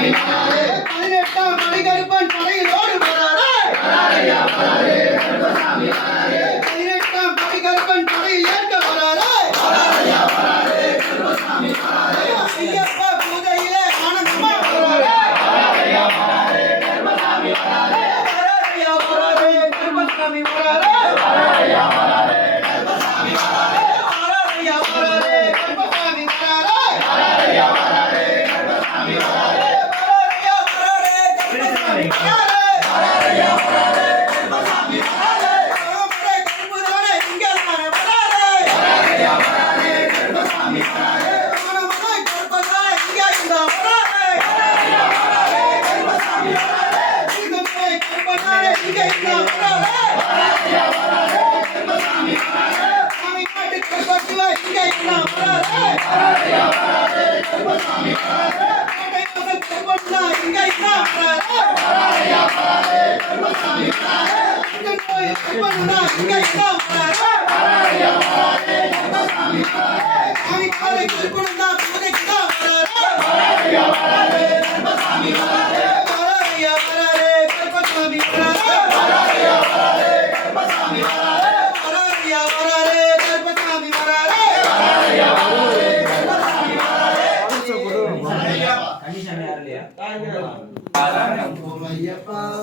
18ஆம் படைகருப்பன் படையிலோடு வராரே 18ஆம் படைகருப்பன் படையில் ஏற்க வராரே ஐயப்பா பூஜையிலே ஆனந்தமா வராரே கருப்பசாமி வராரே கருப்பசாமி வராரே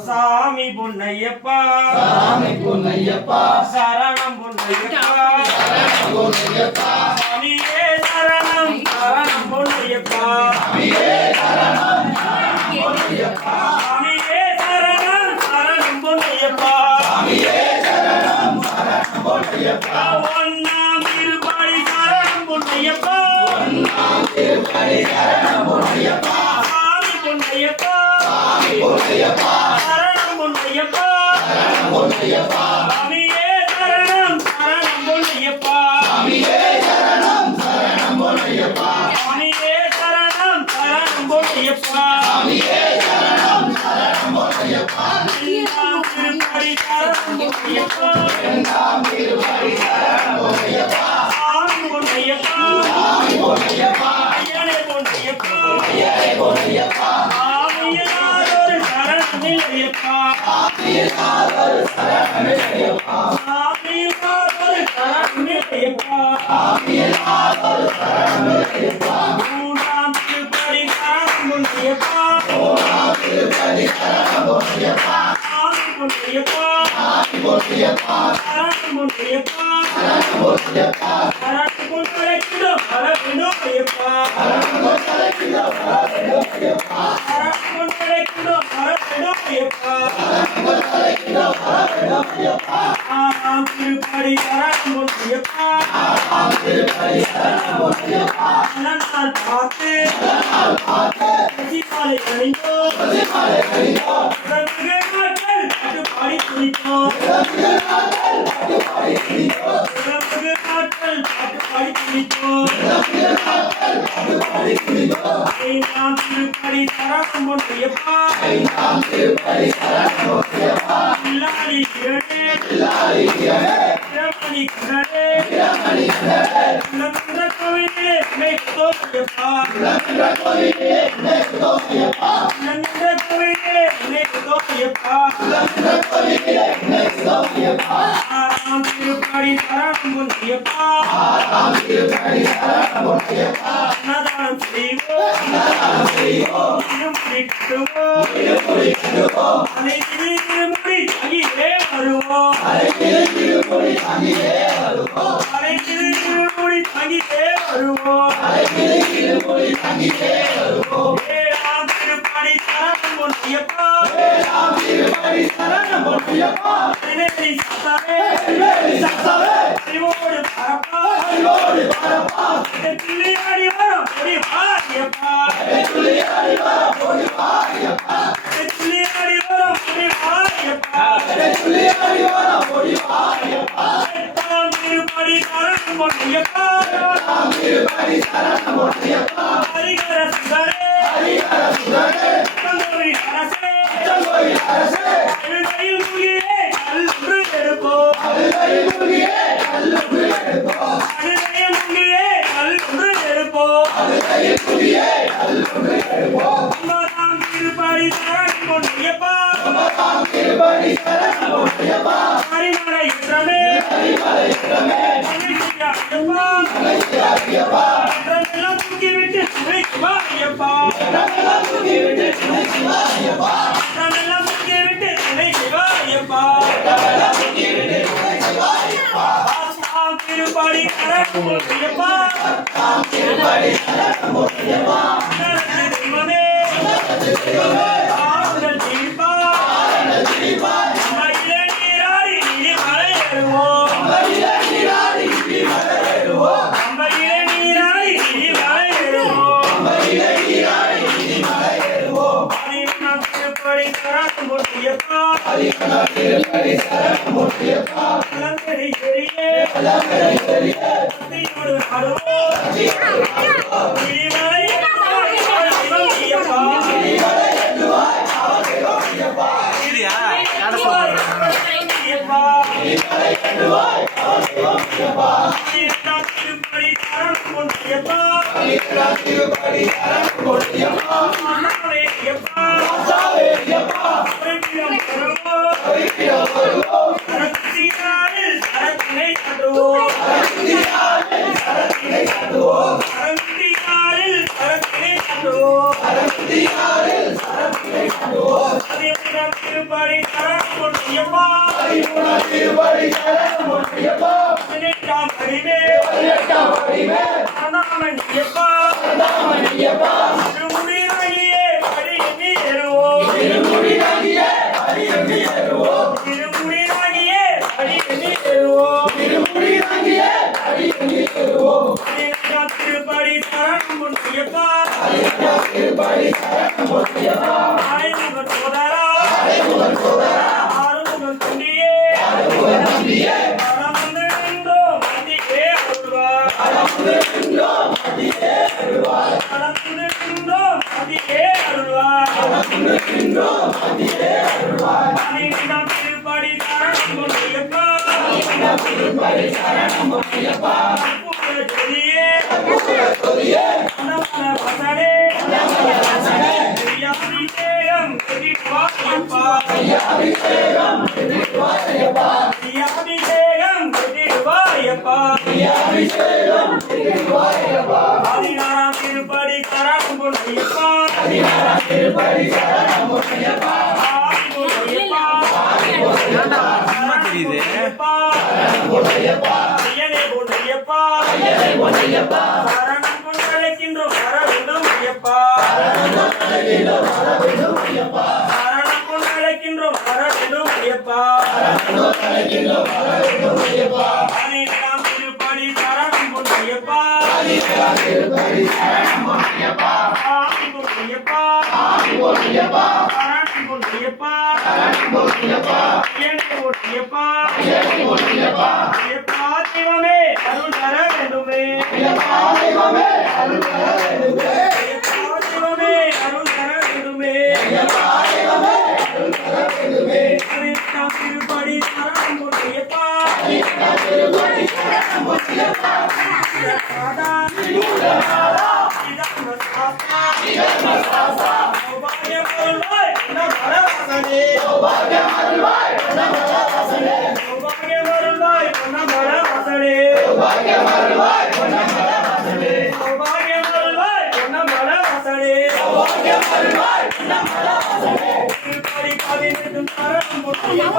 சாமி பொன்னையப்பா சாமி பொன்னையப்பா சரணம் பொன்னையப்பா சாமியே சரணம் சரணம் பொன்னையப்பா சாமியே சரணம் சரணம் பொன்னையப்பா ஒன்னாம் திருப்படி சரணம் பொன்னையப்பா சாமி பொன்னையப்பா சரணம் பொன்னையப்பா சாமியே சரணம் சரணம் பொன்னையப்பா சாமியே சரணம் சரணம் பொன்னையப்பா திருப்படி சரணம் பொன்னையப்பா சாமி பொன்னையப்பா ஐயனே பொன்னையப்பா சாமியாரொரு சரணமில்லையப்பா மூன்றாம் திருப்படி சரணம் பொன்னையப்பா சாமி பொன்னையப்பா சரணம் பொன்னையப்பா சரணம் கொண்டடைக்கிடும் பலவிடும் ஐயப்பா சரணம் கொண்டடைக்கிடும் பலவிடும் ஐயப்பா ஆறாம் திருப்படி சரணம் பொன்னையப்பா நன்னால் பார்த்து சசிமாலை அணிந்தோ பாடி துணித்தோம் பாடி துணித்தோம் ஐந்தாம் திருப்படி சரணம் பொன்னையப்பா இல்லாடி கிரணே இரமணி கிரணே இளமின்ற கோவிலே இணைக்குதோப்பா இளமின்ற கோவிலே இணைக்குதோப்பா ஆறாம் திருப்படி சரணம் பொன்னையப்பா அன்னதானம் செய்வோம் முடிக்கிடுவோம் அதை திருமுடி தகிலே வருவோம் ஏழாம் திருப்படி சரணம் பொன்னையப்பா திருநெறி சத்தமே அறிவோடு பரப்பா துள்ளியாடி வரும் பொடி பாரியப்பா துள்ளியாடி வரும் பொடி பாரியப்பா எட்டாம் திருப்படி சரணம் பொன்னையப்பா ஹரிகர சுந்தரே தங்கோவி அரசே எழுதையில் முகிலே கல்லொன்று எடுப்போம் ஒன்பதாம் திருப்படி சரணம் பொன்னையப்பா மணிமலை யுத்தமே மகிழ்ச்சியா ஐயப்பா என்றெல்லாம் தூக்கி விட்டு துணைக்கு வா ஐயப்பா என்றெல்லாம் தூக்கி விட்டு துணைக்கு வா ஐயப்பா ஆசாம் திருப்படி சரணம் பொன்னையப்பா தெய்வமே ஆறுதல் தீர்ப்பா மயிலே நீராடி நீ மலையேறுவோம் மயிலே நீராடி நீ மலையேறுவோம் அதிகமாக திருப்படி சரணம் பொன்னையப்பா கலங்கரை எரியே பக்தியோடு பாடுவோம் நீமலை ஐயப்பா திருப்படி சரணம் பொன்னையப்பா சரத்தினை கட்டுவோம் திருப்படி சரணம் பொன்னையப்பா பதினெட்டாம் அறிவே அண்ணாமணியப்பா திருமுடியாகியே படி எண்ணி ஏறுவோம் திருமுடியாகியே படி எண்ணி ஏறுவோம் திருப்படி சரணம் பொன்னையப்பா ஆறுமுகன் சோதரா ஆறுமுகன் தம்பியே பரமந்து நின்றோம் மதியே அருள்வார் பரமந்து நின்றோம் மதியே அருள்வார் அனைத்திடம் திருப்படி சரணம் பொன்னையப்பா ஜோதியே அன்னமன வசனே அபிஷேகம் கெட்டிடுவாயப்பா அபிஷேகம் கெட்டிடுவாயப்பா பதினாறாம் திருப்படி சரணம் பொன்னையப்பா சரணம் கொண்டழைக்கின்றோம் வரவிடும் ஐயப்பா சரணம் கொண்டழைக்கின்றோம் வரவிடும் ஐயப்பா பதினெட்டாம் திருப்படி சரணம் பொன்னையப்பா ஆதி பொன்னையப்பா சரணம் பொன்னையப்பா ஐயனே பொன்னையப்பா ஐயப்பா தெய்வமே அருள் தர வேண்டுமே ஐயப்பா தெய்வமே அருள் தர வேண்டுமே பதினெட்டாம் திருப்படி சரணம் பொன்னையப்பா திருப்படி பதினெட்டும் சரணம் பொன்னையப்பா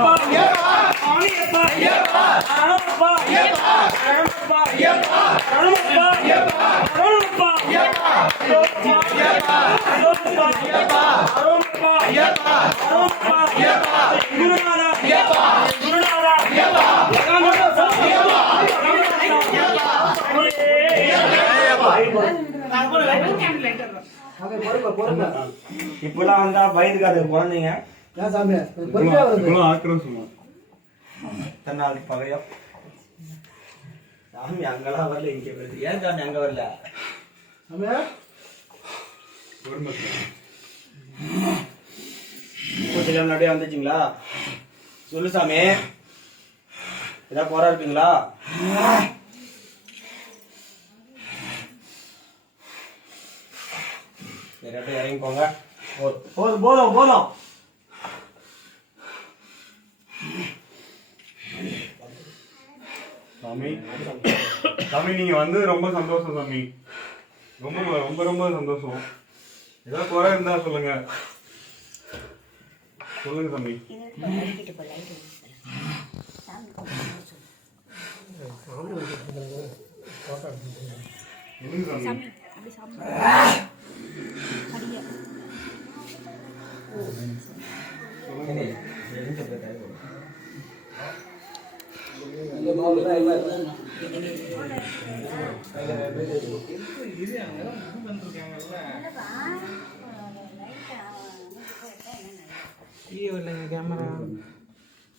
ஐயப்பா ஆணியப்பா அரணப்பா அரணப்பா அரணப்பா அரணப்பா இப்பெல்லாம் வந்தா பயந்துக்காது குழந்தைங்க தன்னால் பகையம் சாமி அங்கெல்லாம் வரல இங்க வருது ஏன் சாமி அங்க வரல கொஞ்சம் முன்னாடியே வந்துச்சுங்களா சொல்லு சாமி ஏதாவது குறை இருக்குங்களா இறங்கி போங்க போதும் போதும் போதும் சாமி சாமி நீங்க வந்து ரொம்ப சந்தோஷம் சாமி ரொம்ப ரொம்ப ரொம்ப சந்தோஷம் ஏதாவது குறை இருந்தா சொல்லுங்க சொல்லுங்க சாமி என்னங்க சாமி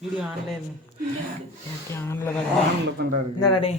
வீடியோ ஆன்ல ஓகே ஆன்ல தான் பண்றாரு